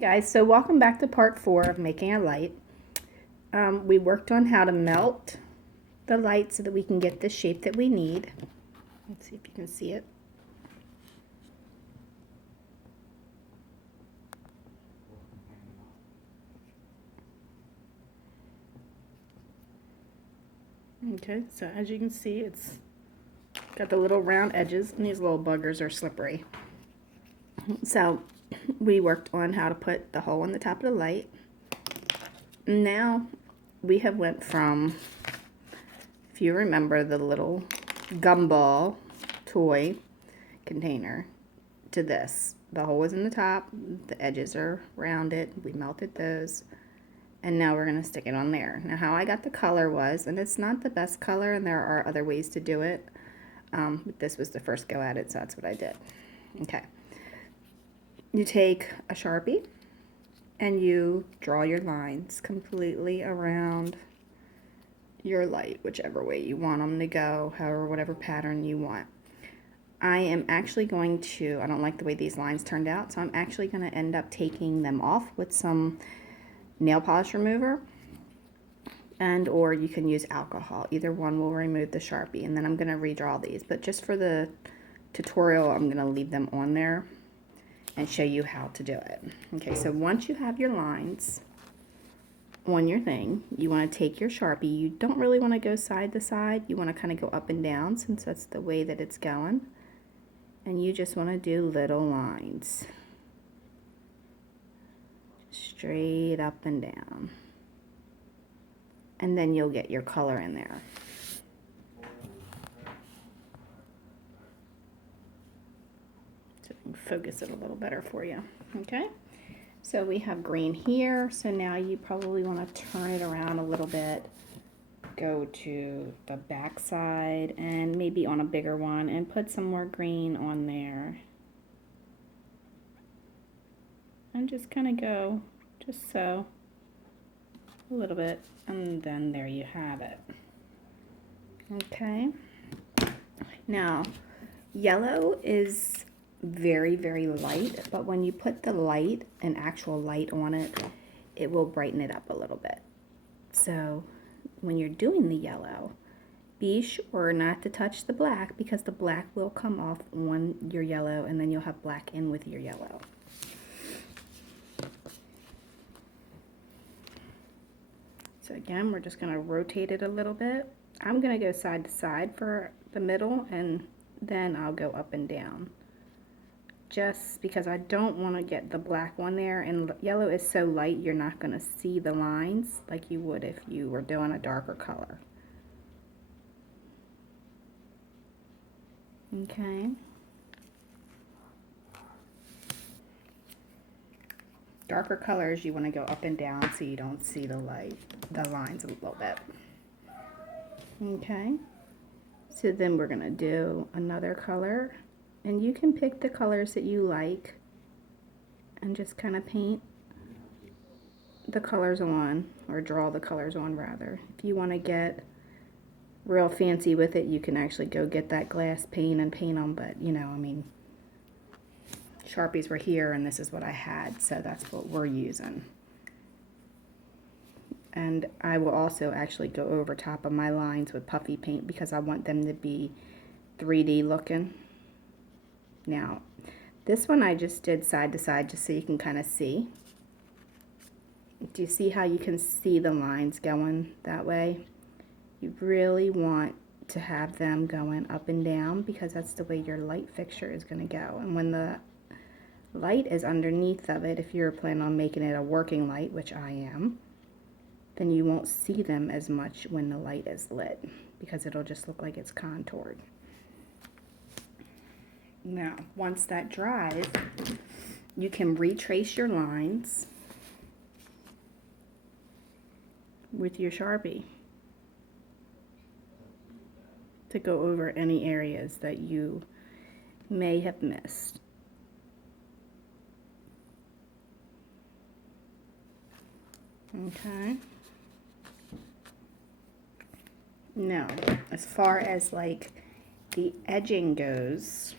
Guys, so welcome back to part 4 of making a light. We worked on how to melt the light so that we can get the shape that we need. Let's see if you can see it. Okay, so as you can see, it's got the little round edges, and these little buggers are slippery. So we worked on how to put the hole in the top of the light. Now we have went from, if you remember the little gumball toy container, to this. The hole is in the top, the edges are rounded, we melted those, and now we're going to stick it on there. Now how I got the color was, and it's not the best color and there are other ways to do it, but this was the first go at it, so that's what I did. Okay. You take a Sharpie and you draw your lines completely around your light, whichever way you want them to go, however, whatever pattern you want. I am actually going to, I don't like the way these lines turned out, so I'm actually going to end up taking them off with some nail polish remover, and or you can use alcohol. Either one will remove the Sharpie, and then I'm going to redraw these. But just for the tutorial, I'm going to leave them on there and show you how to do it. Okay, so once you have your lines on your thing, you want to take your Sharpie. You don't really want to go side to side. You want to kind of go up and down since that's the way that it's going. And you just want to do little lines. Straight up and down. And then you'll get your color in there. Focus it a little better for you. Okay, so we have green here, so now you probably want to turn it around a little bit, go to the back side and maybe on a bigger one and put some more green on there, and just kind of go just so a little bit, and then there you have it. Okay, now yellow is very, very light, but when you put the light, an actual light on it, it will brighten it up a little bit. So when you're doing the yellow, be sure not to touch the black, because the black will come off on your yellow and then you'll have black in with your yellow. So again, we're just going to rotate it a little bit. I'm going to go side to side for the middle, and then I'll go up and down, just because I don't want to get the black one there, and yellow is so light you're not going to see the lines like you would if you were doing a darker color. Okay. Darker colors you want to go up and down so you don't see the lines a little bit. Okay. So then we're going to do another color. And you can pick the colors that you like and just kind of paint the colors on, or draw the colors on rather. If you want to get real fancy with it, you can actually go get that glass paint and paint them, but you know, I mean, Sharpies were here and this is what I had, so that's what we're using. And I will also actually go over top of my lines with puffy paint because I want them to be 3D looking. Now, this one I just did side to side just so you can kind of see. Do you see how you can see the lines going that way? You really want to have them going up and down because that's the way your light fixture is going to go. And when the light is underneath of it, if you're planning on making it a working light, which I am, then you won't see them as much when the light is lit because it'll just look like it's contoured. Now, once that dries, you can retrace your lines with your Sharpie to go over any areas that you may have missed. Okay. Now, as far as like the edging goes,